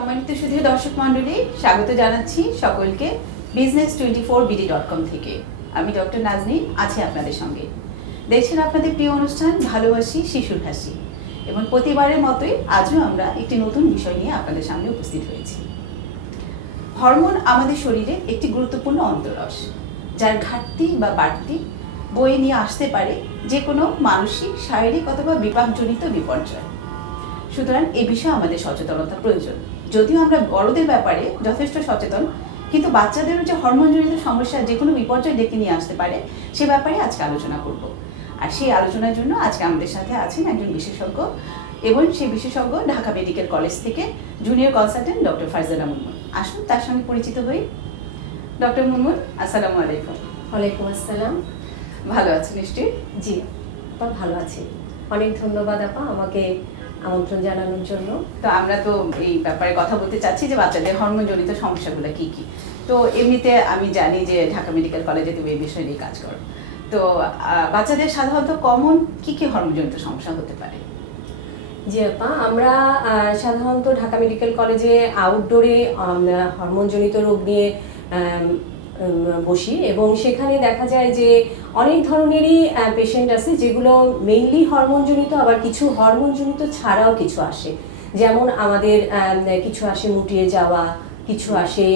সম্মানিত সুধী দর্শক মণ্ডলী, স্বাগত জানাচ্ছি সকলকে business24bd.com থেকে। আমি ডক্টর নাজনী আছি আপনাদের সঙ্গে। দেখছেন আপনাদের প্রিয় অনুষ্ঠান ভালোবাসি শিশুর হাসি, এবং প্রতিবারের মতোই আজও আমরা একটি নতুন বিষয় নিয়ে আপনাদের সামনে উপস্থিত হয়েছি। হরমোন আমাদের শরীরে একটি গুরুত্বপূর্ণ অন্তরস, যার ঘাটতি বা বাড়তি বয়ে নিয়ে আসতে পারে যে কোনো মানসিক, শারীরিক অথবা বিপাকজনিত বিপর্যয়। সুতরাং এই বিষয়ে আমাদের সচেতনতা প্রয়োজন। যদিও আমরা বড়দের ব্যাপারে যথেষ্ট সচেতন, কিন্তু বাচ্চাদেরও যে হরমোনজনিত সমস্যা যে কোনো বিপর্যয় ডেকে নিয়ে আসতে পারে সে ব্যাপারে আজকে আলোচনা করব। আর সেই আলোচনার জন্য আজকে আমাদের সাথে আছেন একজন বিশেষজ্ঞ, এবং সেই বিশেষজ্ঞ ঢাকা মেডিকেল কলেজ থেকে junior consultant doctor Farzana Munmun. আসুন তার সঙ্গে পরিচিত হই। ডক্টর মুনমুন, আসসালামু আলাইকুম। ওয়ালাইকুম আসসালাম। ভালো আছেন নিশ্চয়ই? জি আপা, ভালো আছি। অনেক ধন্যবাদ আপা আমাকে আমন্ত্রণ জানানোর জন্য। তো আমরা তো এই ব্যাপারে কথা বলতে চাচ্ছি যে বাচ্চাদের হরমোনজনিত সমস্যাগুলো কি কি। তো এমনিতে আমি জানি যে ঢাকা মেডিকেল কলেজে তুমি এই বিষয় নিয়ে কাজ করো। তো বাচ্চাদের সাধারণত কমন কি কি হরমোনজনিত সমস্যা হতে পারে? জি আপা, আমরা সাধারণত ঢাকা মেডিকেল কলেজে আউটডোরে হরমোনজনিত রোগ নিয়ে বসি, এবং সেখানে দেখা যায় যে অনেক ধরনেরই পেশেন্ট আছে যেগুলো মেইনলি হরমোনজনিত, আবার কিছু হরমোনজনিত ছাড়াও কিছু আসে। যেমন আমাদের কিছু আসে মুটিয়ে যাওয়া, কিছু আসে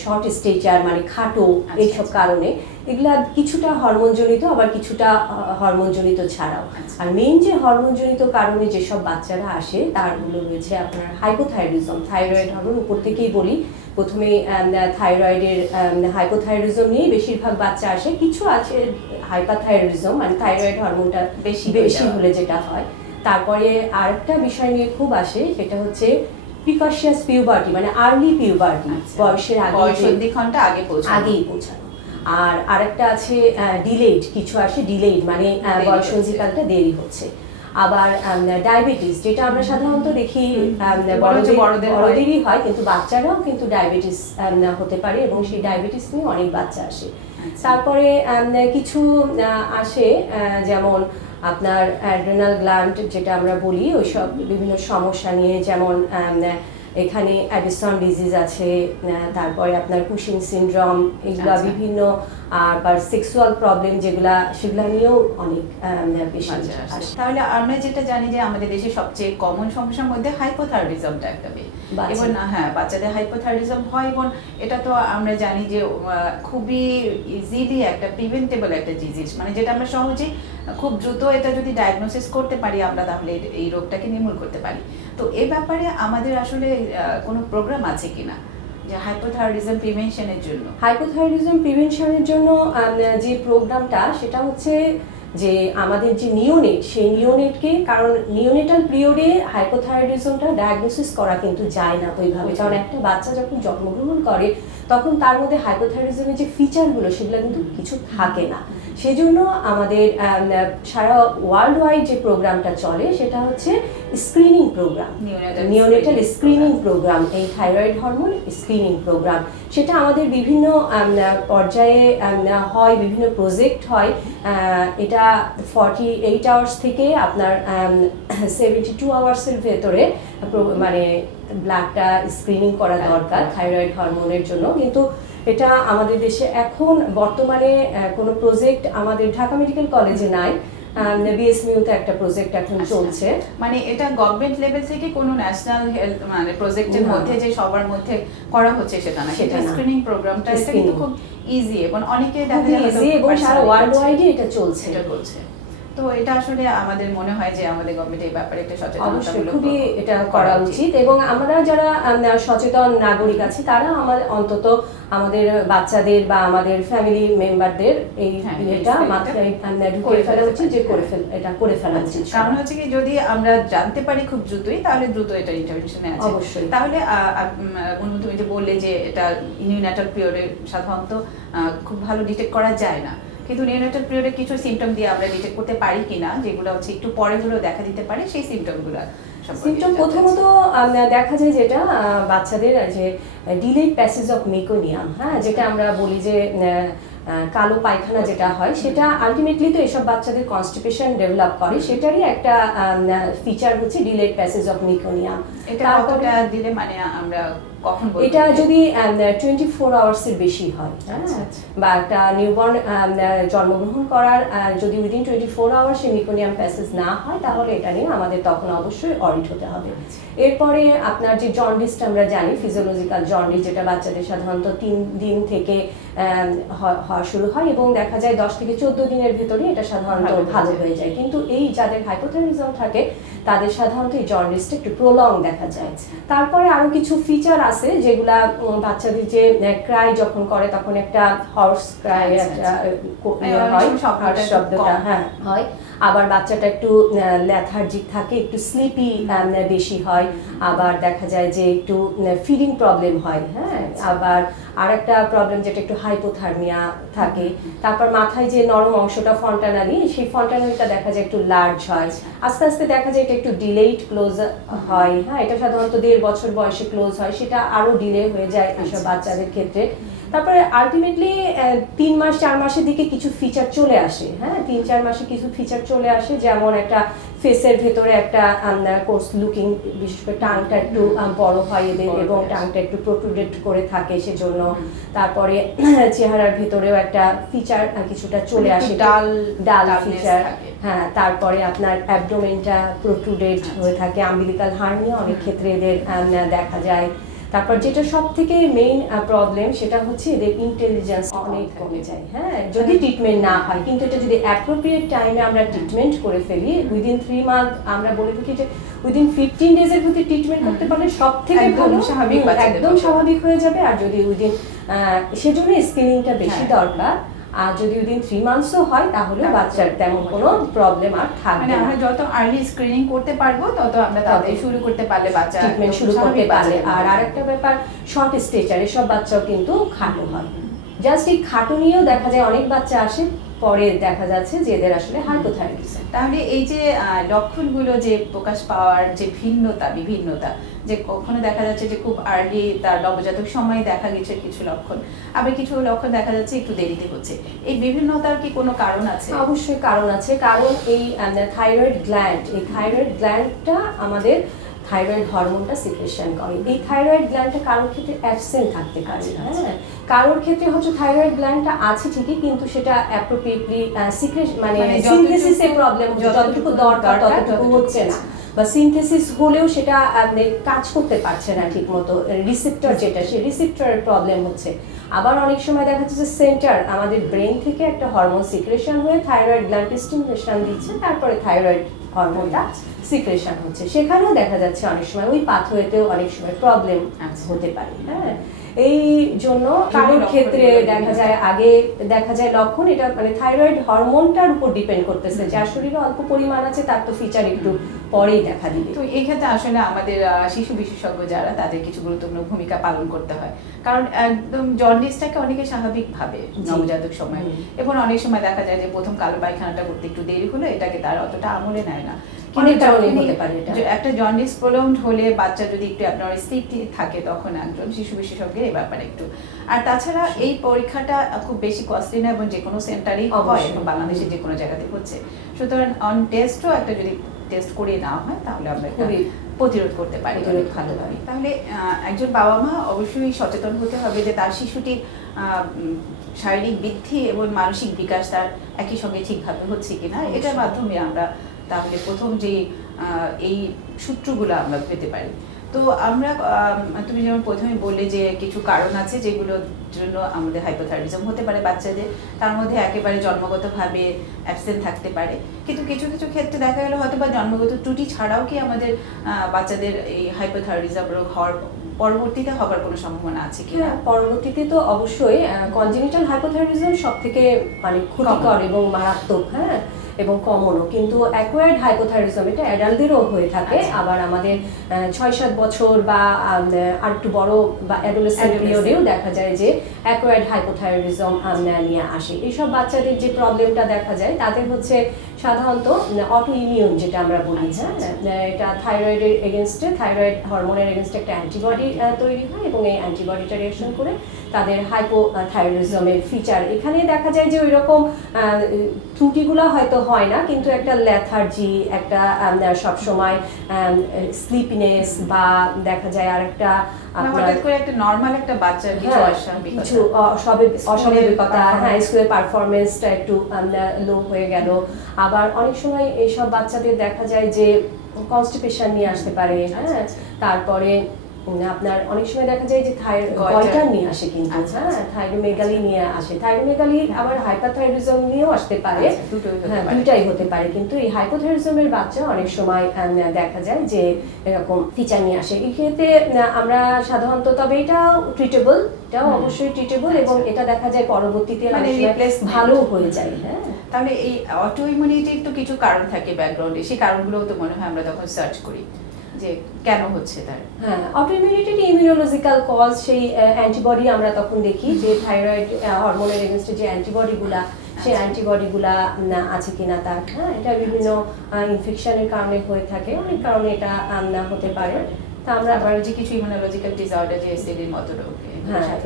শর্ট স্টেচার মানে খাটো, এইসব কারণে। এগুলা কিছুটা হরমোনজনিত, আবার কিছুটা হরমোনজনিত ছাড়াও। আর মেইন যে হরমোনজনিত কারণে যেসব বাচ্চারা আসে তারগুলো রয়েছে আপনার হাইপোথাইরয়েডিজম, থাইরয়েড হরমোন। উপর থেকেই বলি, প্রথমে থাইরয়েডের হাইপোথাইরয়েডিজম নিয়ে বেশিরভাগ বাচ্চা আসে। কিছু আছে হাইপারথাইরয়েডিজম মানে থাইরয়েড হরমোনটা বেশি হলে যেটা হয়। তারপরে আরেকটা বিষয় নিয়ে খুব আসে, সেটা হচ্ছে প্রিকশিয়াস পিউবার্টি মানে আর্লি পিউবার্টি, বয়সের আগেই পৌঁছানো। আর আরেকটা আছে ডিলেড, কিছু আসে ডিলেড মানে বয়সন্ধিকালটা দেরি হচ্ছে। আবার ডায়াবেটিস, যেটা আমরা সাধারণত দেখি বড়দেরই হয়, কিন্তু বাচ্চারাও কিন্তু ডায়াবেটিস হতে পারে, এবং সেই ডায়াবেটিস নিয়ে অনেক বাচ্চা আসে। তারপরে কিছু আসে যেমন আপনার অ্যাড্রেনাল গ্ল্যান্ড, যেটা আমরা বলি, ওইসব বিভিন্ন সমস্যা নিয়ে, যেমন এখানে অ্যাডিসন ডিজিজ আছে, তারপরে আপনার কুশিং সিনড্রোম, এগুলা বিভিন্ন, আর সেক্সুয়াল প্রবলেম যেগুলা, সেগুলা নিয়েও অনেক পেশেন্ট আসে। তাহলে আমরা যেটা জানি যে আমাদের দেশে সবচেয়ে কমন সমস্যার মধ্যে হাইপোথাইরয়েডিজমটা একটা, এবং হ্যাঁ বাচ্চাদের হাইপোথাইরয়েডিজম হয়, এবং এটা তো আমরা জানি যে খুবই ইজিলি একটা প্রিভেন্টেবল একটা ডিজিজ, মানে যেটা আমরা সহজে খুব দ্রুত এটা যদি ডায়াগনোসিস করতে পারি আমরা, তাহলে এই রোগটাকে নির্মূল করতে পারি। তো এই ব্যাপারে আমাদের আসলে কোনো প্রোগ্রাম আছে কিনা যে হাইপোথাইরয়েডিজম প্রিভেনশনের জন্য? হাইপোথাইরয়েডিজম প্রিভেনশনের জন্য যে প্রোগ্রামটা, সেটা হচ্ছে যে আমাদের যে নিওনেট, সেই নিওনেটকে, কারণ নিওনেটাল পিরিয়ডে হাইপোথাইরয়েডিজমটা ডায়াগনোসিস করা কিন্তু যায় না ওইভাবে, কারণ একটা বাচ্চা যখন জন্মগ্রহণ করে তখন তার মধ্যে হাইপোথাইরয়েডিজমের যে ফিচারগুলো সেগুলো কিন্তু কিছু থাকে না। সেজন্য আমাদের সারা ওয়ার্ল্ড ওয়াইড যে প্রোগ্রামটা চলে সেটা হচ্ছে screening programme, neonatal screening programme, এই থাইরয়েড হরমোন স্ক্রিনিং প্রোগ্রাম। সেটা আমাদের বিভিন্ন পর্যায়ে হয়, বিভিন্ন প্রজেক্ট হয়। এটা 48 আওয়ার্স থেকে আপনার 72 আওয়ার্সের ভেতরে মানে ব্লাডটা স্ক্রিনিং করা দরকার থাইরয়েড হরমোনের জন্য। কিন্তু এটা আমাদের দেশে এখন বর্তমানে কোনো প্রজেক্ট আমাদের ঢাকা মেডিকেল কলেজে নাই, বিএসমিউতে একটা প্রজেক্ট এখন চলছে। মানে এটা গভর্নমেন্ট লেভেল থেকে কোনো ন্যাশনাল হেলথ মানে প্রজেক্টের মধ্যে যে সবার মধ্যে করা হচ্ছে সেটা না, সেটা স্ক্রিনিং প্রোগ্রামটা, এটা কিন্তু খুব ইজি, এবং অনেকে দেখা যায় ইজি, এবং সারা ওয়ার্ল্ড ওয়াইডে এটা চলছে। তো এটা আসলে আমাদের মনে হয় যে আমাদের গভর্নমেন্ট এই ব্যাপারে একটা সচেতনতামূলক খুবই এটা করা উচিত, এবং আমরা যারা সচেতন নাগরিক আছি তারা আমাদের অন্তত আমাদের বাচ্চাদের বা আমাদের ফ্যামিলি মেম্বারদের এই এটা মাথায় ঢুকে ফেলা উচিত, যে এটা করে ফেলা উচিত। কারণ হচ্ছে কি, যদি আমরা জানতে পারি খুব দ্রুতই, তাহলে দ্রুত এটা ইন্টারভেনশনে আছে অবশ্যই। তাহলে তুমি যে বললে যে এটা নিউনেটাল পিরিয়ডে সাধারণত খুব ভালো ডিটেক্ট করা যায় না, কিন্তু নিউনেটাল পিরিয়ডে কিছু সিমটম দিয়ে আমরা ডিটেক্ট করতে পারি কিনা, যেগুলো হচ্ছে একটু পরে হলেও দেখা দিতে পারে, সেই সিমটমগুলো প্রথমত দেখা যায় যেটা বাচ্চাদের যে ডিলেড প্যাসেজ অফ মেকোনিয়াম, হ্যাঁ, যেটা আমরা বলি যে কালো পায়খানা যেটা হয় সেটা আলটিমেটলি তো এসব বাচ্চাদের কনস্টিপেশন ডেভেলপ করে, সেটারই একটা ফিচার হচ্ছে ডিলেড প্যাসেজ অফ মিকোনিয়াম। এটা কতটা দিলে মানে আমরা কখন বলবো? এটা যদি 24 আওয়ার্সের বেশি হয়, আচ্ছা, আচ্ছা। বা একটা নিউবর্ন জন্মগ্রহণ করার যদি উইদিন 24 আওয়ার্সে মিকোনিয়াম প্যাসেজ না হয়, তাহলে এটা নিয়ে আমাদের তখন অবশ্যই অডিট হতে হবে। এরপরে আপনার যে জন্ডিসটা আমরা জানি, ফিজিওলজিক্যাল জন্ডিস, যেটা বাচ্চাদের সাধারণত 3 দিন থেকে হওয়া শুরু হয় এবং দেখা যায় 10 থেকে 14 দিনের ভেতরে এটা সাধারণত ভালো হয়ে যায়। কিন্তু এই যাদের হাইপোথাইরয়েডিজম থাকে তাদের সাধারণত এই জন্ডিসটা একটু প্রলং দেখা যায়। তারপরে আরো কিছু ফিচার আছে যেগুলা বাচ্চাদের যে ক্রাই যখন করে তখন একটা হর্স ক্রাই হয়, শব্দটা হয়। আবার বাচ্চাটা একটু লেথার্জিক থাকে, একটু স্লিপি বেশি হয়। আবার দেখা যায় যে একটু ফিডিং প্রবলেম হয়, আবার আরেকটা প্রবলেম যেটা একটু হাইপোথার্মিয়া থাকে। তারপর মাথায় যে নরম অংশটা ফন্টানালি, সেই ফন্টানালিটা দেখা যায় একটু লার্জ হয়। আস্তে আস্তে দেখা যায় এটা একটু ডিলেড ক্লোজ হয়, এটা সাধারণত 1.5 বছর বয়সে ক্লোজ হয়, সেটা আরো ডিলে হয়ে যায় এসব বাচ্চাদের ক্ষেত্রে। তারপরে আলটিমেটলি 3 মাস 4 মাসের দিকে কিছু ফিচার চলে আসে, 3-4 মাসে কিছু ফিচার চলে আসে, যেমন একটা ফেসের ভেতরে একটা কোর্স লুকিং, বিশেষ করে টাংটা একটু বড় হয় এদের এবং টাংটা একটু প্রোট্রুডেড করে থাকে সেজন্য। তারপরে চেহারার ভেতরেও একটা ফিচার কিছুটা চলে আসে, ডাল ফিচার। তারপরে আপনার অ্যাবডোমেনটা প্রোট্রুডেড হয়ে থাকে, আম্বিলিকাল হার্নিয়া অনেক ক্ষেত্রে এদের দেখা যায়। তারপর যেটা সব থেকে মেইন প্রবলেম সেটা হচ্ছে এদের ইন্টেলিজেন্স অনেক কমে যায়, যদি ট্রিটমেন্ট না হয়। কিন্তু এটা যদি অ্যাপ্রোপ্রিয়েট টাইমে আমরা ট্রিটমেন্ট করে ফেলি, উইদিন 3 মান্থ, আমরা বলে থাকি যে উইদিন 15 ডেজের মধ্যে ট্রিটমেন্ট করতে পারলে সব থেকে ভালো, একদম স্বাভাবিক হয়ে যাবে। আর যদি উইদিন, সেজন্য স্ক্রিনিংটা বেশি দরকার। আর যদি উইদিন 3 মান্থসও হয় তাহলে বাচ্চার তেমন কোনো প্রবলেম আর থাকবে না। আমরা যত আর্লি স্ক্রিনিং করতে পারবো তত আমরা তাদের শুরু করতে পারলে বাচ্চা ট্রিটমেন্ট শুরু করতে পারলে। আর আরেকটা ব্যাপার, শর্ট স্টেচার, এসব বাচ্চাও কিন্তু খাটো হয়। জাস্ট এই খাটো নিয়েও দেখা যায় অনেক বাচ্চা আসে, পরে দেখা যাচ্ছে যে এদের আসলে হাইপোথাইরয়েডিজম। তাহলে এই যে লক্ষণগুলো যে প্রকাশ পাওয়ার যে বিভিন্নতা, যে কখনো দেখা যাচ্ছে যে খুব আর্লি তার নবজাতক সময়ে দেখা গেছে কিছু লক্ষণ, আবার কিছু লক্ষণ দেখা যাচ্ছে একটু দেরিতে হচ্ছে, এই বিভিন্নতার কি কোনো কারণ আছে? অবশ্যই কারণ আছে। কারণ এই থাইরয়েড গ্ল্যান্ডটা আমাদের থাইরয়েড হরমোনটা সিক্রেশন করে। এই থাইরয়েড গ্ল্যান্ডটা কারোর ক্ষেত্রে অ্যাবসেন্ট থাকতে পারে, কারোর ক্ষেত্রে হচ্ছে থাইরয়েড গ্ল্যান্ডটা আছে ঠিকই, কিন্তু সেটা অ্যাপ্রোপ্রিয়েটলি সিক্রেশন মানে সিনথেসিসে প্রবলেম হচ্ছে, যতটুকু দরকার ততটুকু হচ্ছে না, বা সিনথেসিস হলেও সেটা কাজ করতে পারছে না ঠিকমতো। রিসেপ্টর যেটা, সেই রিসেপ্টরের প্রবলেম হচ্ছে। আবার অনেক সময় দেখা যাচ্ছে যে সেন্টার, আমাদের ব্রেন থেকে একটা হরমোন সিক্রেশন হয়ে থাইরয়েড গ্ল্যান্ড স্টিমুলেশন দিচ্ছে, তারপরে থাইরয়েড হরমোনটা সিক্রেশন হচ্ছে, সেখানেও দেখা যাচ্ছে অনেক সময় ওই পাথওয়েতেও অনেক সময় প্রবলেম হতে পারে। এই জন্য কারোর ক্ষেত্রে দেখা যায় লক্ষণ, এটা মানে থাইরয়েড হরমোনটার উপর ডিপেন্ড করতেছে। যার শরীরে অল্প পরিমাণ আছে তার তো ফিচার একটু পরেই দেখা দিবে। তো এই ক্ষেত্রে আসলে আমাদের শিশু বিশেষজ্ঞ যারা, তাদের কিছু গুরুত্বপূর্ণ ভূমিকা পালন করতে হয়। কারণ একদম জন্ডিসটাকে অনেকে স্বাভাবিক ভাবে নবজাতক সময়, এবং অনেক সময় দেখা যায় যে প্রথম কালো পায়খানাটা করতে একটু দেরি হলো, এটাকে তারা অতটা আমলে নেয় না। একটা জন্ডিস প্রলংড হলে বাচ্চা যদি একটু আপনার স্লিপ থাকে, তখন একজন শিশু বিশেষজ্ঞের এই ব্যাপারে একটু। আর তাছাড়া এই পরীক্ষাটা খুব বেশি কস্টলি না, এবং যে কোনো সেন্টারেই হয়, এবং বাংলাদেশের যে কোনো জায়গাতে হচ্ছে। সুতরাং অন টেস্টও একটা যদি টেস্ট করে না হয় তাহলে আমরা প্রতিরোধ করতে পারি অনেক ভালোভাবে। তাহলে একজন বাবা মা অবশ্যই সচেতন হতে হবে যে তার শিশুটির শারীরিক বৃদ্ধি এবং মানসিক বিকাশ তার একই সঙ্গে ঠিকভাবে হচ্ছে কিনা, এটার মাধ্যমে আমরা তাহলে প্রথম যে এই সূত্রগুলো আমরা পেতে পারি। তো আমরা, তুমি যেমন প্রথমে বললে যে কিছু কারণ আছে যেগুলোর জন্য আমাদের হাইপোথাইরয়েডিজম হতে পারে বাচ্চাদের, তার মধ্যে একেবারে জন্মগতভাবে অ্যাবসেন্ট থাকতে পারে, কিন্তু কিছু কিছু ক্ষেত্রে দেখা গেল হয়তো বা জন্মগত ত্রুটি ছাড়াও কি আমাদের বাচ্চাদের এই হাইপোথাইরয়েডিজম রোগ হওয়ার পরবর্তীতে হবার কোনো সম্ভাবনা আছে কি? পরবর্তীতে তো অবশ্যই কনজেনিটাল হাইপোথাইরয়েডিজম সব থেকে মানে ক্ষতিকর এবং মারাত্মক। এবং কমনও, কিন্তু অ্যাকোয়ার্ড হাইপোথাইরয়েডিজম এটা অ্যাডাল্টদেরও হয়ে থাকে। আবার আমাদের 6-7 বছর বা আর একটু বড় বা অ্যাডোলেসেন্ট পিরিয়ডেও দেখা যায় যে অ্যাকোয়ার্ড হাইপোথাইরয়েডিজম নিয়ে আসে। এইসব বাচ্চাদের যে প্রবলেমটা দেখা যায় তাদের হচ্ছে সাধারণত অটো ইমিউন যেটা আমরা বলি, এটা থাইরয়েডের এগেনস্টে, থাইরয়েড হরমোনের এগেনস্টে একটা অ্যান্টিবডি তৈরি হয় এবং এই অ্যান্টিবডিটা রিঅ্যাকশন করে তাদের হাইপোথাইরয়েডিজমের ফিচার এখানে দেখা যায় যে ওই রকম ত্রুটিগুলো হয়তো হয় না, কিন্তু একটা ল্যাথার্জি, একটা সবসময় স্লিপিনেস, বা দেখা যায় আর একটা হঠাৎ করে একটা নরমাল একটা বাচ্চার কিছু অস্বাভাবিকতা, কিছু অস্বাভাবিকতা, স্কুলের পারফরমেন্সটা একটু লো হয়ে গেল। আবার অনেক সময় এইসব বাচ্চাদের দেখা যায় যে কনস্টিপেশন নিয়ে আসতে পারে, তারপরে আপনার অনেক সময় দেখা যায় যে গয়টার নিয়ে আসে, কিন্তু থাইরোমেগালি নিয়ে আসে। থাইরোমেগালি আবার হাইপারথাইরয়েডিজম নিয়েও আসতে পারে, দুটাই হতে পারে। কিন্তু এই হাইপোথাইরয়েডিজমের বাচ্চা অনেক সময় দেখা যায় যে এরকম ফিচার নিয়ে আসে। এই ক্ষেত্রে আমরা সাধারণত, তবে এটাও ট্রিটেবল, এটাও অবশ্যই ট্রিটেবল, এবং এটা দেখা যায় পরবর্তীতে ভালো হয়ে যায়। তাহলে এই অটো ইমিউনিটির তো কিছু কারণ থাকে ব্যাকগ্রাউন্ডে, সেই কারণগুলোও তো মনে হয় আমরা তখন সার্চ করি যে কেন হচ্ছে তার। অটোইমিউনিটি ইমিউনোলজিক্যাল কজ, সেই অ্যান্টিবডি আমরা তখন দেখি যে থাইরয়েড হরমোনের এগেনস্টে যে অ্যান্টিবডিগুলা, সেই অ্যান্টিবডিগুলা আছে কিনা তার। এটা বিভিন্ন ইনফেকশনের কারণে হয়ে থাকে, অনেক কারণে এটা হতে পারে। তা আমরা আবার যে কিছু ইমিউনোলজিক্যাল ডিসঅর্ডার, যে এসিডির মতো রোগ,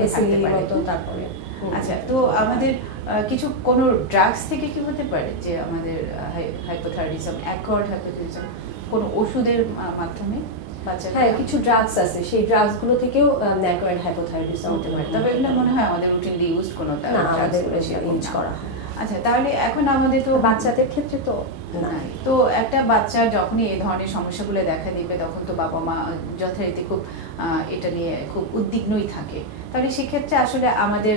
এসিডির মতো, তারপরে আচ্ছা, তো আমাদের কিছু কোনো ড্রাগস থেকে কি হতে পারে যে আমাদের হাইপোথাইরয়েডিজম, অ্যাকোয়ার্ড হাইপোথাইরয়েডিজম কোনো ওষুধের মাধ্যমে? কিছু ড্রাগস আছে, সেই ড্রাগসগুলো থেকেও অ্যাকোয়ার্ড হাইপোথাইরয়েডিজম হতে পারে। তবে এগুলো মনে হয় আমাদের রুটিনলি ইউজ কোনো না, আমাদের ইউজ করা। আচ্ছা, তাহলে এখন আমাদের তো বাচ্চাদের ক্ষেত্রে তো তো একটা বাচ্চা যখনই এই ধরনের সমস্যাগুলো দেখা দিবে তখন তো বাবা মা যথারীতি খুব এটা নিয়ে খুব উদ্বিগ্নই থাকে। তাহলে সেক্ষেত্রে আসলে আমাদের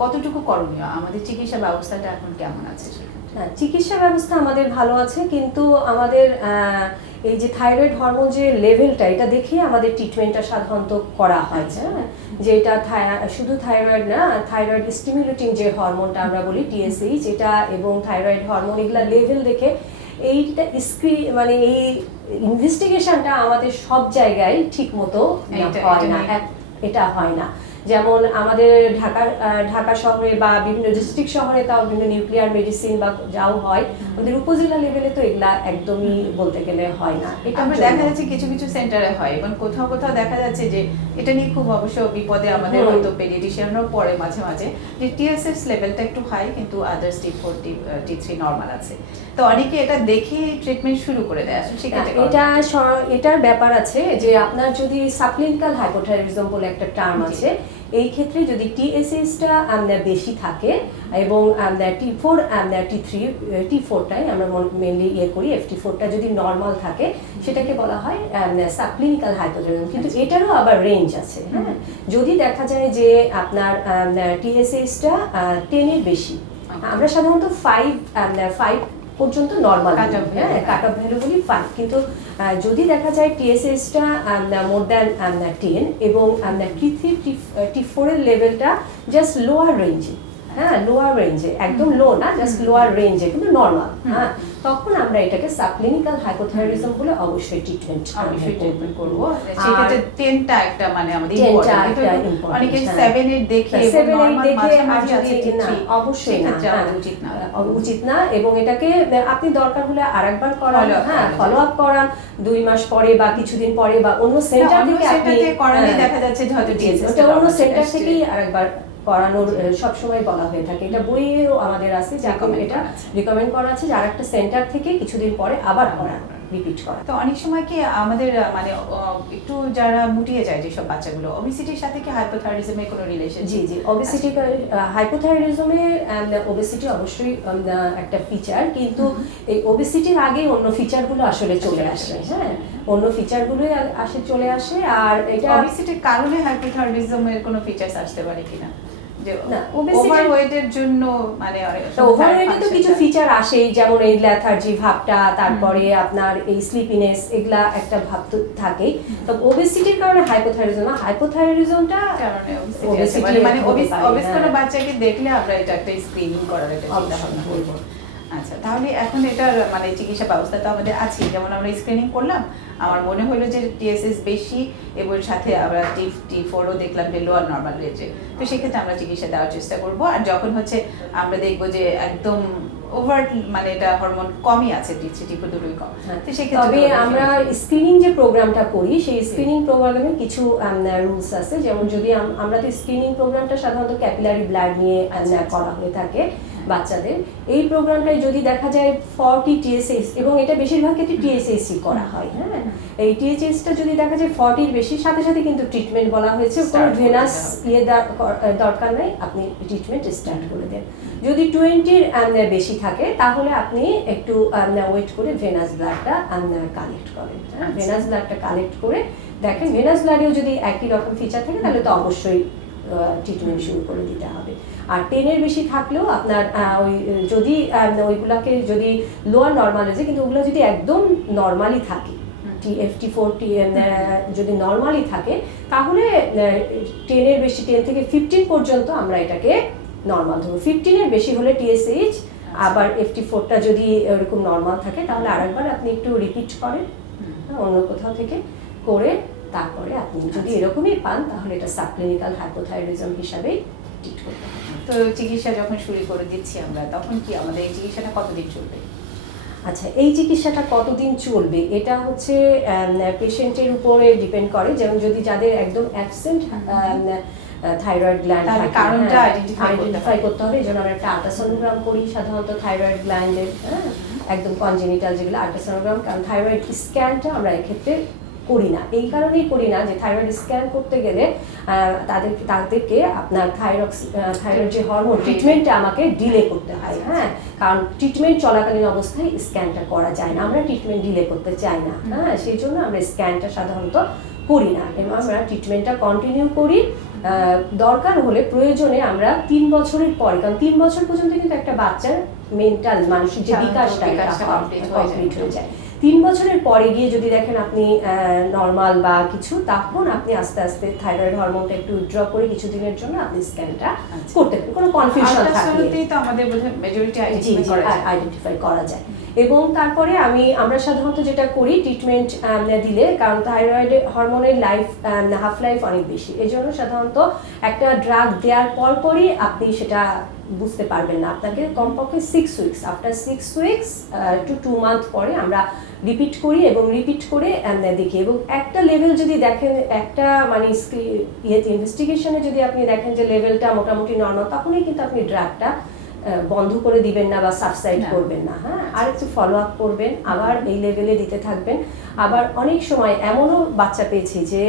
কতটুকু করণীয়, আমাদের চিকিৎসা ব্যবস্থাটা এখন কেমন আছে? চিকিৎসা ব্যবস্থা আমাদের ভালো আছে, কিন্তু আমাদের এই যে থাইরয়েড হরমোন যে লেভেলটা, এটা দেখে আমাদের ট্রিটমেন্টটা সাধারণত করা হয়। যে এটা শুধু থাইরয়েড না, থাইরয়েড স্টিমুলেটিং যে হরমোনটা আমরা বলি টিএসএইচ, এটা এবং থাইরয়েড হরমোন, এগুলা লেভেল দেখে এইটা মানে এই ইনভেস্টিগেশনটা আমাদের সব জায়গায় ঠিক মতো হয় না, এটা হয় না। যেমন আমাদের ঢাকা শহরে বা বিভিন্ন ডিস্ট্রিক্ট শহরে তাও বিভিন্ন নিউক্লিয়ার মেডিসিন বা যাও হয়, আমাদের উপজেলা লেভেলে তো এগুলা একদমই বলতে গেলে হয় না। এটা আমরা দেখা যাচ্ছে কিছু কিছু সেন্টারে হয়, এবং কোথাও কোথাও দেখা যাচ্ছে যে এটা নিয়ে খুব অবশ্য বিপদে আমাদের হয়তো পেডিয়াট্রিশিয়ানরাও পড়ে মাঝে মাঝে, যে টিএসএস লেভেলটা একটু হাই কিন্তু আদার্স T4 T3 নরমাল আছে। তো অনেকে এটা দেখে ট্রিটমেন্ট শুরু করে দেয়। আসলে এটার ব্যাপার আছে যে আপনার যদি সাবক্লিনিক্যাল হাইপোথাইরয়েডিজম বলে একটা টার্ম আছে, এই ক্ষেত্রে যদি টিএসএইচটা বেশি থাকে এবং T4 T3 T4টাই আমরা মেনলি করি, FT4টা যদি নর্মাল থাকে সেটাকে বলা হয় সাবক্লিনিক্যাল হাইপোথাইরয়েডিজম। কিন্তু এটারও আবার রেঞ্জ আছে। যদি দেখা যায় যে আপনার টিএসএইচটা 10 এর বেশি, আমরা সাধারণত 5 পর্যন্ত নর্মাল কাট অফ ভ্যালু বলি 5, কিন্তু যদি দেখা যায় টিএসএইচটা মোর দ্যান 10 এবং T3 T4 এর লেভেলটা জাস্ট লোয়ার রেঞ্জে, লোয়ার রেঞ্জে, একদম লো না, জাস্ট লোয়ার রেঞ্জে কিন্তু নর্মাল, তখন আমরা এটাকে সাবক্লিনিক্যাল হাইপোথাইরয়েডিজম বলে অবশ্যই ট্রিটমেন্ট করব। সেক্ষেত্রে 10টা একটা মানে আমাদের ইম্পর্টেন্ট। অনেকে 7 এর দেখে অবশ্যই উচিত না, এবং এটাকে আপনি দরকার হলে আরেকবার করান, ফলো আপ করান 2 মাস পরে বা কিছুদিন পরে, বা অন্য সেন্টার থেকে আপনি করালে দেখা যাচ্ছে যে হয়তো অন্য সেন্টার থেকেই আরেকবার করানোর সবসময় বলা হয়ে থাকে। এটা বইয়েও আমাদের আছে, এটা রিকমেন্ড করা আছে যে আরেকটা সেন্টার থেকে কিছুদিন পরে আবার রিপিট করা। তো অনেক সময় কি আমাদের মানে একটু যারা মুটিয়ে যায় যেসব বাচ্চাগুলো, ওবেসিটির সাথে কি হাইপোথাইরয়েডিজমের কোনো রিলেশন? জি, ওবেসিটি, হাইপোথাইরয়েডিজমে ওবেসিটি অবশ্যই একটা ফিচার, কিন্তু এই ওবেসিটির আগে অন্য ফিচারগুলো আসলে চলে আসে। অন্য ফিচারগুলোই চলে আসে। আর এটা ওবেসিটির কারণে হাইপোথাইরয়েডিজমের কোনো ফিচারস আসতে পারে কিনা? ওভারওয়েটের জন্য মানে ওভারওয়েটে তো কিছু ফিচার আসেই, যেমন এই ল্যাথার্জি ভাবটা, তারপরে আপনার এই স্লিপিনেস, এগুলা একটা ভাব তো থাকেই। তো ওবেসিটির কারণে হাইপোথাইরয়েডিজমটা কারণে ওবেসিটি মানে ওবেস কোনো বাচ্চাকে দেখলে আমরা এটা একটা স্ক্রিনিং করার একটা চিন্তা ভাবনা করব। আচ্ছা, তাহলে এখন এটার মানে চিকিৎসা ব্যবস্থা তো আমাদের আছে, যেমন আমরা স্ক্রিনিং করলাম, আমার মনে হলো যে টিএসএস বেশি এবং সাথে আমরা T4ও দেখলাম যে লোয়ার নর্মাল রেঞ্জে, তো সেক্ষেত্রে আমরা চিকিৎসা দেওয়ার চেষ্টা করব। আর যখন হচ্ছে আমরা দেখবো যে একদম ওভার মানে এটা হরমোন কমই আছে, T3 T4 দুটোই কম, তো সেক্ষেত্রে তবে আমরা স্ক্রিনিং যে প্রোগ্রামটা করি সেই স্ক্রিনিং প্রোগ্রামে কিছু রুলস আছে, যেমন যদি আমরা তো স্ক্রিনিং প্রোগ্রামটা সাধারণত ক্যাপিলারি ব্লাড নিয়ে করা হয়ে থাকে বাচ্চাদের। এই প্রোগ্রামটায় যদি দেখা যায় 40 টিএসএইচ, এবং এটা বেশিরভাগ ক্ষেত্রে টিএসএইচই করা হয়, হ্যাঁ, এই টিএসএইচটা যদি দেখা যায় 40-র বেশি, সাথে সাথে কিন্তু ট্রিটমেন্ট বলা হয়েছে, কোনো ভেনাস দরকার নাই, আপনি ট্রিটমেন্ট স্টার্ট করে দেন। যদি 20-র বেশি থাকে তাহলে আপনি একটু ওয়েট করে ভেনাস ব্লাডটা কালেক্ট করেন, হ্যাঁ, ভেনাস ব্লাডটা কালেক্ট করে দেখেন ভেনাস ব্লাডেও যদি একই রকম ফিচার থাকে তাহলে তো অবশ্যই ট্রিটমেন্ট শুরু করে দিতে হবে। আর 10-এর বেশি থাকলেও আপনার ওই যদি ওইগুলাকে যদি লোয়ার নর্মাল আছে, কিন্তু ওগুলো যদি একদম নর্মালি থাকে, FT4 যদি নর্মালি থাকে, তাহলে 10-এর বেশি, 10 থেকে 15 পর্যন্ত আমরা এটাকে নর্মাল ধরবো। 15-এর বেশি হলে টিএসএইচ, আবার FT4টা যদি এরকম নর্মাল থাকে তাহলে আরেকবার আপনি একটু রিপিট করেন অন্য কোথাও থেকে করে, তারপরে আপনি যদি এরকমই পান তাহলে এটা সাবক্লিনিক্যাল হাইপোথাইরয়েডিজম হিসাবেই ট্রিট করতে হবে। তো চিকিৎসা যখন শুরু করে দিচ্ছি আমরা, তখন কি আমাদের এই চিকিৎসাটা কতদিন চলবে? আচ্ছা, এই চিকিৎসাটা কতদিন চলবে এটা হচ্ছে পেশেন্টের উপরে ডিপেন্ড করে। যেমন যদি যাদের একদম অ্যাবসেন্ট থাইরয়েড গ্ল্যান্ড থাকে, কারণটা আইডেন্টিফাই করতে হবে। এই জন্য আমরা একটা আল্ট্রাসোনোগ্রাম করি সাধারণত থাইরয়েড গ্ল্যান্ডের, একদম কনজেনিটাল যেগুলো আল্ট্রাসোনোগ্রাম। কারণ থাইরয়েড স্ক্যানটা আমরা এক্ষেত্রে করি না, এই কারণেই করি না যে থাইরয়েড স্ক্যান করতে গেলে তাদেরকে আপনার থাইরয়েড যে হরমোন ট্রিটমেন্টটা আমাকে ডিলে করতে হয়, হ্যাঁ, কারণ ট্রিটমেন্ট চলাকালীন অবস্থায় স্ক্যানটা করা যায় না, আমরা ট্রিটমেন্ট ডিলে করতে চাই না, হ্যাঁ, সেই জন্য আমরা স্ক্যানটা সাধারণত করি না, এবং আমরা ট্রিটমেন্টটা কন্টিনিউ করি। দরকার হলে প্রয়োজনে আমরা 3 বছরের পরে, কারণ 3 বছর পর্যন্ত কিন্তু একটা বাচ্চার মেন্টাল মানসিক যে বিকাশটা কমপ্লিট হয়ে যায়। 3 বছরের পরে গিয়ে যদি দেখেন আপনি নর্মাল বা কিছু, তখন আপনি আস্তে আস্তে থাইরয়েড হরমোনটা একটু উইথড্র করে কিছুদিনের জন্য আপনি স্ক্যানটা করতে পারেন, কোনো কনফিউশন থাকলে তো আমাদের মেজরিটি আইডেন্টিফাই করা যায়। এবং তারপরে আমরা সাধারণত যেটা করি ট্রিটমেন্ট দিলে, কারণ থাইরয়েড হরমোনের হাফ লাইফ অনেক বেশি, এই জন্য সাধারণত একটা ড্রাগ দেওয়ার পরই আপনি সেটা বুঝতে পারবেন না, আপনাকে কমপক্ষে 6 weeks, after 6 weeks two 2 month পরে আমরা রিপিট করি, এবং রিপিট করে দেখি। এবং একটা লেভেল যদি দেখেন, একটা মানে ইনভেস্টিগেশনে যদি আপনি দেখেন যে লেভেলটা মোটামুটি নর্মাল, তখনই কিন্তু আপনি ড্রাগটা বন্ধ করে দিবেন না বা সাবসাইড করবেন না, হ্যাঁ, আর একটু ফলো আপ করবেন, আবার এই লেভেলে দিতে থাকবেন। আবার অনেক সময় এমনও বাচ্চা পেয়েছি যে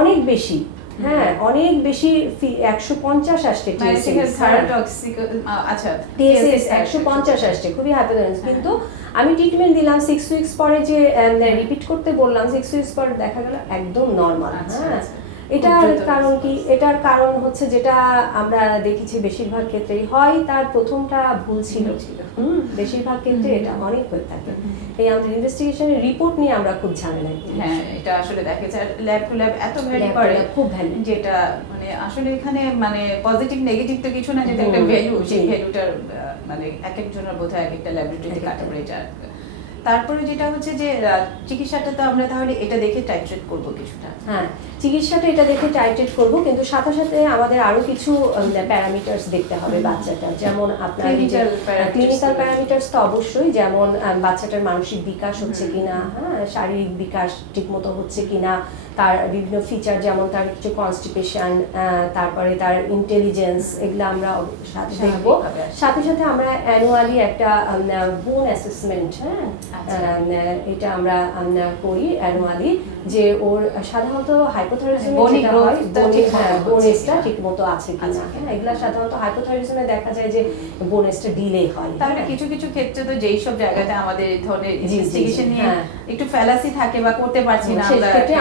অনেক বেশি, হ্যাঁ, অনেক বেশি 150 আসছে, আচ্ছা টিএসএস 150 আসছে, খুবই হ্যাপিনেস। কিন্তু আমি ট্রিটমেন্ট দিলাম 6 উইকস পরে, যে রিপিট করতে বললাম 6 উইকস পরে দেখা গেল একদম নর্মাল, হ্যাঁ। এটার কারণ কি? এটার কারণ হচ্ছে যেটা আমরা দেখেছি বেশিরভাগ ক্ষেত্রেই হয় তার প্রথমটা ভুল ছিল, বেশিরভাগ ক্ষেত্রে এটা অনেক হয়ে থাকে। এই আমাদের ইনভেস্টিগেশনের রিপোর্ট নিয়ে আমরা খুব ঝামেলায় পড়ি। হ্যাঁ, এটা আসলে দেখা যায় ল্যাব টু ল্যাব এত ভ্যারি করে, খুব ভ্যালু, যেটা মানে আসলে এখানে মানে পজিটিভ নেগেটিভ তো কিছু না, যেটা একটা ভ্যালু, সেই ভ্যালুটার মানে এক একজনের বোধহয় এক একটা ল্যাবরেটরিতে ক্যাটাগরিটা। তারপরে যেটা হচ্ছে যে চিকিৎসাটা তো আমরা তাহলে এটা দেখে টাইট্রেট করব কিছুটা, হ্যাঁ, চিকিৎসাটা এটা দেখে টাইট্রেট করব, কিন্তু সাথে সাথে আমাদের আরো কিছু প্যারামিটারস দেখতে হবে বাচ্চাটা। যেমন আপনার ক্লিনিক্যাল প্যারামিটারস তো অবশ্যই, যেমন বাচ্চাটার মানসিক বিকাশ হচ্ছে কিনা, হ্যাঁ, শারীরিক বিকাশ ঠিকমতো হচ্ছে কিনা, তার বিভিন্ন ফিচার যেমন তার কিছু কনস্টিপেশন, তারপরে তার ইন্টেলিজেন্স, এগুলো আমরা সাথে দেখব। সাথে সাথে আমরা অ্যানুয়ালি একটা বোন অ্যাসেসমেন্ট, হ্যাঁ, এটা আমরা করি অ্যানুয়ালি, যে ওর সাধারণত হাইপোথাইরয়েডিজমে যেটা হয় বোনেসটা ঠিকমতো আছে কিনা, হ্যাঁ, এগুলা সাধারণত হাইপোথাইরয়েডিজমে দেখা যায় যে বোনেসটা ডিলে হয়। তাহলে কিছু কিছু ক্ষেত্রে তো যেই সব জায়গাতে আমাদের এই ধরনের ইনভেস্টিগেশন নিয়ে একটু ফ্যালাসি থাকে বা করতে পারছি না,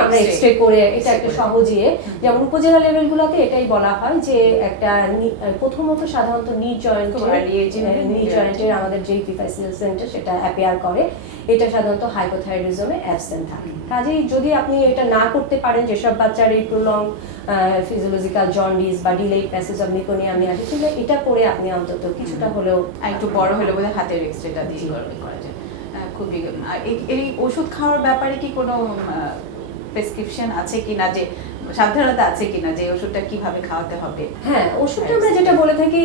আমরা এক্সরে করে এটা একটা সহজে, যেমন উপজেলা লেভেলগুলোতে এটাই বলা হয় যে একটা প্রথমত সাধারণত নি জয়েন্টের আমাদের যে প্রিফাইসিয়াল সেন্টার সেটা অ্যাপিয়ার করে, এটা সাধারণত হাইপোথাইরয়েডিজমে অ্যাবসেন্ট থাকে। কাজেই যদি আপনি এটা না করতে পারেন, যেসব বাচ্চার এই প্রলং ফিজিওলজিক্যাল জন্ডিস বা ডিলেড প্যাসেজ অফ মেকোনিয়াম আসে, তাহলে এটা করে আপনি অন্তত কিছুটা হলেও আর একটু বড় হলে বোধহয় হাতের এক্সরেটা দিয়ে করা যায়। খুবই এই ওষুধ খাওয়ার ব্যাপারে কি কোনো প্রেসক্রিপশন আছে কিনা, যে সাবধানতা আছে কিনা যে ওষুধটা কিভাবে খাওয়াতে হবে? হ্যাঁ, ওষুধটা আমরা যেটা বলে থাকি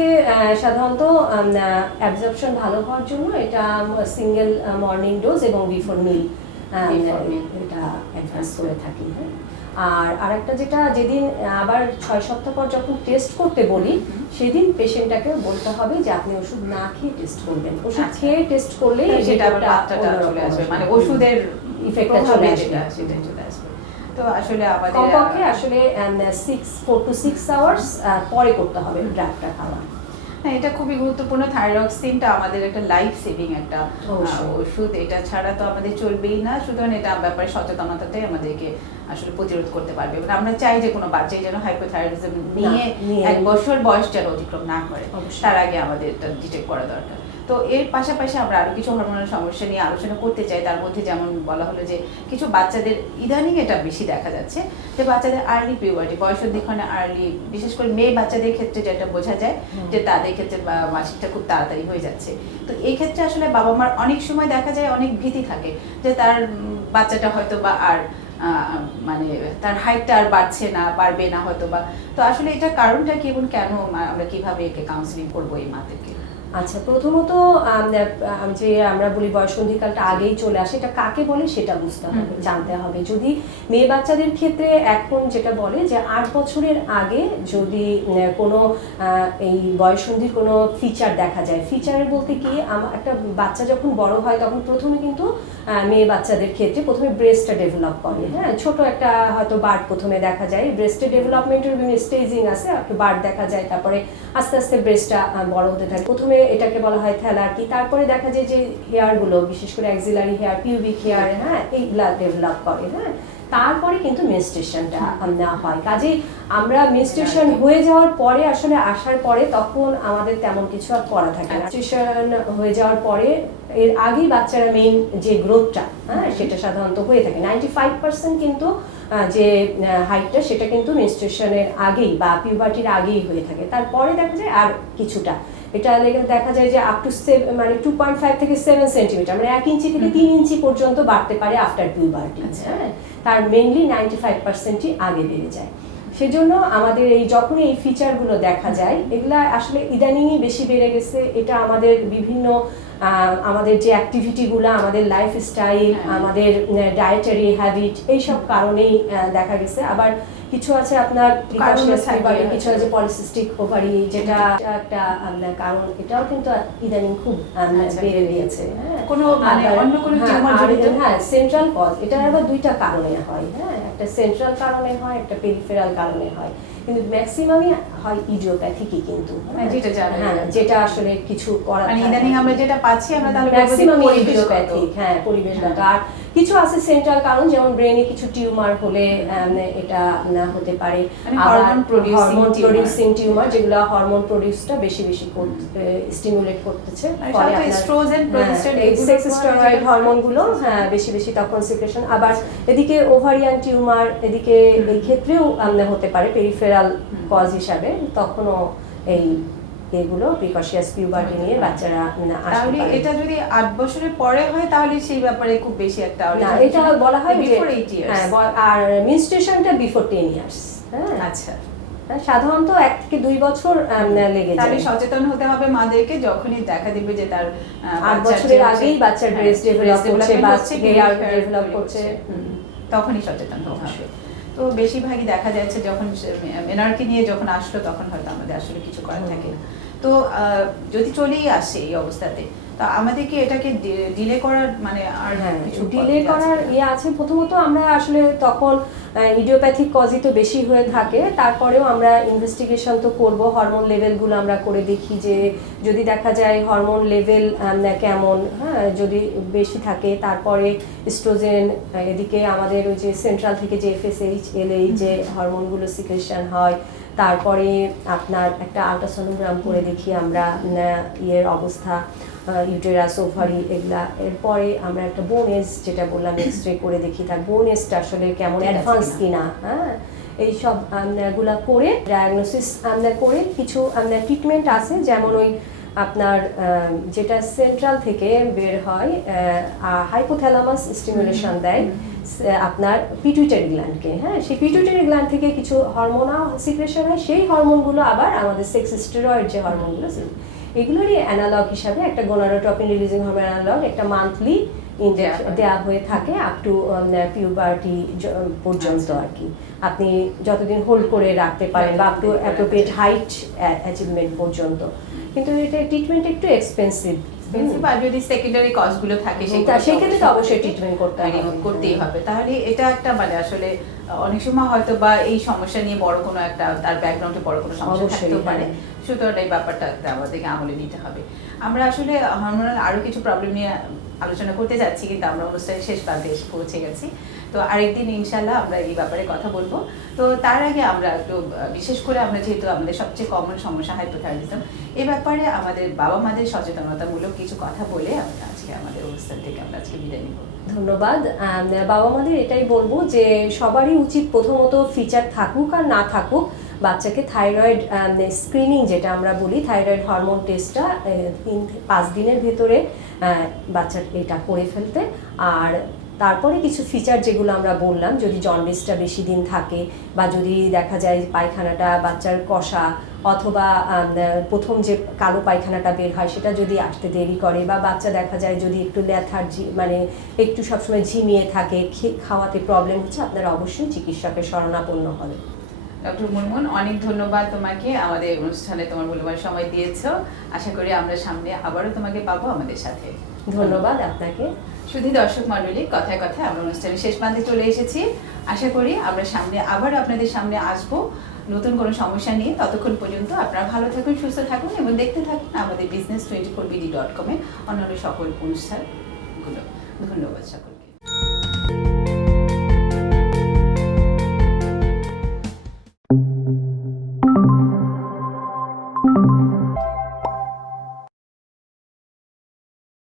সাধারণত অ্যাবজর্পশন ভালো হওয়ার জন্য এটা সিঙ্গেল মর্নিং ডোজ এবং বিফোর মিল এটা অ্যাডভান্স করে থাকি। হ্যাঁ, আর আরেকটা যেটা, যেদিন আবার 6 সপ্তাহ পর যখন টেস্ট করতে বলি, সেদিন পেশেন্টটাকে বলতে হবে যে আপনি ওষুধ না খেয়ে টেস্ট করবেন। ওষুধ খেয়ে টেস্ট করলে সেটা আবার মাত্রাটা চলে আসবে, মানে ওষুধের ইফেক্টটা চলে আসবে, সেটাই চলে আসবে। তো আসলে আমাদের কমপক্ষে আসলে 4 to 6 আওয়ার্স পরে করতে হবে ড্রাগটা খাওয়া। হ্যাঁ, এটা খুবই গুরুত্বপূর্ণ। থাইরক্সিনটা আমাদের একটা লাইফ সেভিং একটা ওষুধ, এটা ছাড়া তো আমাদের চলবেই না। সুতরাং এটা ব্যাপারে সচেতনতাটাই আমাদেরকে আসলে প্রতিরোধ করতে পারবে। আমরা চাই যে কোনো বাচ্চাই যেন হাইপোথাইরয়েডিজম নিয়ে 1 বছর বয়স যেন অতিক্রম না করে, তার আগে আমাদের এটা ডিটেক্ট করা দরকার। তো এর পাশাপাশি আমরা আরো কিছু হরমোনাল সমস্যা নিয়ে আলোচনা করতে চাই। তার মধ্যে যেমন বলা হলো যে কিছু বাচ্চাদের ইদানিং এটা বেশি দেখা যাচ্ছে যে বাচ্চাদের আর্লি পিউবার্টি, বয়সন্ধিক্ষণে আর্লি, বিশেষ করে মেয়ে বাচ্চাদের ক্ষেত্রে যেটা বোঝা যায় যে তাদের ক্ষেত্রে মাসিকটা খুব তাড়াতাড়ি হয়ে যাচ্ছে। তো এই ক্ষেত্রে আসলে বাবা মার অনেক সময় দেখা যায় অনেক ভীতি থাকে যে তার বাচ্চাটা হয়তো বা আর মানে তার হাইটটা আর বাড়ছে না, বাড়বে না হয়তো বা। তো আসলে এটার কারণটা কি এবং কেন, আমরা কিভাবে একে কাউন্সিলিং করবো এই মাদেরকে? আচ্ছা, প্রথমত যে আমরা বলি বয়সন্ধিকালটা আগেই চলে আসে, এটা কাকে বলে সেটা বুঝতে হবে, জানতে হবে। যদি মেয়ে বাচ্চাদের ক্ষেত্রে এখন যেটা বলে যে 8 বছরের আগে যদি কোনো এই বয়সন্ধির কোনো ফিচার দেখা যায়, ফিচারের বলতে কি, একটা বাচ্চা যখন বড় হয় তখন প্রথমে কিন্তু মেয়ে বাচ্চাদের ক্ষেত্রে প্রথমে ব্রেস্টটা ডেভেলপ করে। হ্যাঁ, ছোট একটা হয়তো বার্ড প্রথমে দেখা যায়, ব্রেস্টের ডেভেলপমেন্টের বিভিন্ন স্টেজিং আছে, একটা বার্ড দেখা যায়, তারপরে আস্তে আস্তে ব্রেস্টটা বড় হতে থাকে। প্রথমে এটাকে বলা হয় থ্যালার্কি, তারপরে দেখা যায় যে হেয়ারগুলো, বিশেষ করে অ্যাক্সিলারি হেয়ার, পিউবিক হেয়ার, হ্যাঁ, এইগুলা ডেভেলপ করে। হ্যাঁ, তারপরে কিন্তু মেনস্ট্রুয়েশনটা নেওয়া হয়। কাজেই আমরা মেনস্ট্রুয়েশন হয়ে যাওয়ার পরে আসলে আসার পরে তখন আমাদের তেমন কিছু আর করা থাকে না। মেনস্ট্রুয়েশন হয়ে যাওয়ার পরে এর আগেই বাচ্চারা মেইন যে গ্রোথটা, হ্যাঁ, সেটা সাধারণত হয়ে থাকে। 95% কিন্তু যে হাইটটা সেটা কিন্তু মেনস্ট্রুয়েশনের আগেই বা পিউবার্টির আগেই হয়ে থাকে। তারপরে দেখা যায় আর কিছুটা, এটা দেখা যায় যে আপ টু মানে 2.5 থেকে 7 সেন্টিমিটার, মানে 1 ইঞ্চি থেকে 3 ইঞ্চি পর্যন্ত বাড়তে পারে আফটার পিউবার্টি। হ্যাঁ, তার মেইনলি 95%ই আগে বেড়ে যায়। সেজন্য আমাদের এই যখনই এই ফিচারগুলো দেখা যায়, এগুলা আসলে ইদানিংই বেশি বেড়ে গেছে। এটা আমাদের বিভিন্ন আমাদের যে অ্যাক্টিভিটিগুলো, আমাদের লাইফস্টাইল, আমাদের ডায়েটারি হ্যাবিট, এইসব কারণেই দেখা গেছে। আবার কিছু আছে আপনার কিছু আছে পলিসিস্টিক ওভারি, যেটা একটা কারণ, এটাও কিন্তু ইদানিং খুব বেড়ে গিয়েছে। কোনো মানে অন্য কোনো টিউমার জড়িত? হ্যাঁ, সেন্ট্রাল কজ, এটা আবার 2টা কারণে হয়। হ্যাঁ, একটা সেন্ট্রাল কারণে হয়, একটা পেরিফেরাল কারণে হয়, কিন্তু ম্যাক্সিমামই হয় ইডিওপ্যাথিকই। কিন্তু যেটা আসলে কিছু করার, মানে ইদানিং আমরা যেটা পাচ্ছি আমরা তাহলে ম্যাক্সিমাম ইডিওপ্যাথিক। হ্যাঁ, পরিবেশগত। আর কিছু আছে সেন্ট্রাল কারণ, যেমন ব্রেনে কিছু টিউমার হলে এটা হতে পারে। হরমোন প্রডিউসিং টিউমার, যেগুলো হরমোন প্রডিউসটা বেশি বেশি স্টিমুলেট করতেছে, ফলে সেক্স স্টেরয়েড হরমোনগুলো বেশি বেশি তখন সিক্রেশন। আবার এদিকে ওভারিয়ান টিউমার, এদিকে এই ক্ষেত্রেও হতে পারে পেরিফেরাল কজ হিসাবে, তখনও এই এগুলো প্রিকশিয়াস পিউবার্টি নিয়ে বাচ্চারা তাহলে এটা যদি 8 বছরের পরে হয় তাহলে সেই ব্যাপারে খুব বেশি একটা এটা বলা হয় বিফোর 8 ইয়ার্স। হ্যাঁ, আর মেনস্ট্রুয়েশনটা বিফোর 10 ইয়ার্স। হ্যাঁ, আচ্ছা, সাধারণত 1 থেকে 2 বছর লেগে যায়। তাহলে সচেতন হতে হবে মাদেরকে, যখনই দেখা দিবে যে তার 8 বছরের আগেই বাচ্চার ব্রেস্ট ডেভেলপ করছে বা হেয়ার ডেভেলপ করছে, তখনই সচেতন হতে হবে। তো বেশিরভাগই দেখা যাচ্ছে যখন মেনার্কি নিয়ে যখন আসলো তখন হয়তো আমাদের আসলে কিছু করার থাকে না। তো যদি চলেই আসে এই অবস্থাতে, তা আমাদের কি এটাকে ডিলে করার মানে আর কিছু ডিলে করার আছে? প্রথমত আমরা আসলে তখন ইডিওপ্যাথিক কজই তো বেশি হয়ে থাকে, তারপরেও আমরা ইনভেস্টিগেশন তো করব, হরমোন লেভেলগুলো আমরা করে দেখি যে যদি দেখা যায় হরমোন লেভেল কেমন, হ্যাঁ, যদি বেশি থাকে, তারপরে ইস্ট্রোজেন, এদিকে আমাদের ওই যে সেন্ট্রাল থেকে যে FSH LH যে হরমোনগুলো সিক্রেশন হয়, তারপরে আপনার একটা আল্ট্রাসোনোগ্রাম করে দেখি আমরা ইয়ের অবস্থা। ইউটেরাস, ওভারি এগুলা। এরপরে আমরা একটা বোন এজ যেটা বললাম, এক্সরে করে দেখি তার বোন এজটা আসলে কেমন, ঠিক আছে অ্যাডভান্স কিনা। কিনা, হ্যাঁ এইসব গুলা করে ডায়াগনোসিস করে কিছু ট্রিটমেন্ট আছে, যেমন ওই আপনার যেটা সেন্ট্রাল থেকে বের হয়, হাইপোথ্যালামাস স্টিমুলেশন দেয় আপনার পিটুইটারি গ্ল্যান্ডকে, হ্যাঁ সেই পিটুইটারি গ্ল্যান্ড থেকে কিছু হরমোনাল সিক্রেশন হয়, সেই হরমোনগুলো আবার আমাদের সেক্স স্টেরয়েড যে হরমোনগুলো এগুলোরই অ্যানালগ হিসাবে একটা গোনাডোট্রপিন রিলিজিং হরমোন অ্যানালগ একটা মান্থলি ইনজেকশন দেওয়া হয়ে থাকে আপ টু পিউবার্টি পর্যন্ত আর কি। আপনি যতদিন হোল্ড করে রাখতে পারেন বা up to appropriate height achievement পর্যন্ত। কিন্তু এটা ট্রিটমেন্ট একটু এক্সপেন্সিভ, আর যদি সেকেন্ডারি কজগুলো থাকে সেক্ষেত্রে তো অবশ্যই ট্রিটমেন্ট করতেই হবে। তাহলে এটা একটা মানে আসলে অনেক সময় হয়তো বা এই সমস্যা নিয়ে বড় কোনো একটা তার ব্যাকগ্রাউন্ডে বড় কোনো সমস্যা থাকতেও পারে, সুতরাং এই ব্যাপারটা আমাদেরকে আমলে নিতে হবে। আমরা আসলে হরমোনাল আরো কিছু প্রবলেম নিয়ে আলোচনা করতে যাচ্ছি, কিন্তু আমরা অনুষ্ঠানের শেষ প্রান্তে এসে পৌঁছে গেছি। তো আরেকদিন ইনশাল্লাহ আমরা এই ব্যাপারে কথা বলবো। তো তার আগে আমরা একটু বিশেষ করে আমরা যেহেতু আমাদের সবচেয়ে কমন সমস্যা হাইপোথাইরয়েডিজম, এই ব্যাপারে আমাদের বাবা মাদের সচেতনতামূলক কিছু কথা বলে আমরা আজকে আমাদের অনুষ্ঠান থেকে আমরা আজকে বিদায় নিব। ধন্যবাদ। বাবা মাদের এটাই বলবো যে সবারই উচিত প্রথমত ফিচার থাকুক আর না থাকুক, বাচ্চাকে থাইরয়েড স্ক্রিনিং যেটা আমরা বলি, থাইরয়েড হরমোন টেস্টটা 5 দিনের ভেতরে বাচ্চার এটা করে ফেলতে। আর তারপরে কিছু ফিচার যেগুলো আমরা বললাম, যদি জন্ডিসটা বেশি দিন থাকে বা যদি দেখা যায় পায়খানাটা বাচ্চার কষা অথবা প্রথম যে কালো পায়খানাটা বের হয় সেটা যদি আসতে দেরি করে, বা বাচ্চা দেখা যায় যদি একটু ল্যাথার্জি মানে একটু সবসময় ঝিমিয়ে থাকে, খাওয়াতে প্রবলেম হচ্ছে, আপনারা অবশ্যই চিকিৎসকের শরণাপন্ন হবে। ডক্টর মুনমুন, অনেক ধন্যবাদ তোমাকে, আমাদের অনুষ্ঠানে তোমার মূল্যবান সময় দিয়েছো। আশা করি আমরা সামনে আবারও তোমাকে পাবো আমাদের সাথে। ধন্যবাদ আপনাকে। শুধু দর্শক মণ্ডলী, কথায় কথায় আমরা অনুষ্ঠানের শেষ প্রান্তে চলে এসেছি। আশা করি আমরা সামনে আবার আপনাদের সামনে আসবো নতুন কোনো সমস্যা নিয়ে। ততক্ষণ পর্যন্ত আপনারা ভালো থাকুন, সুস্থ থাকুন এবং দেখতে থাকুন আমাদের business24bd.com এর অন্যান্য সকল অনুষ্ঠানগুলো। ধন্যবাদ সকল।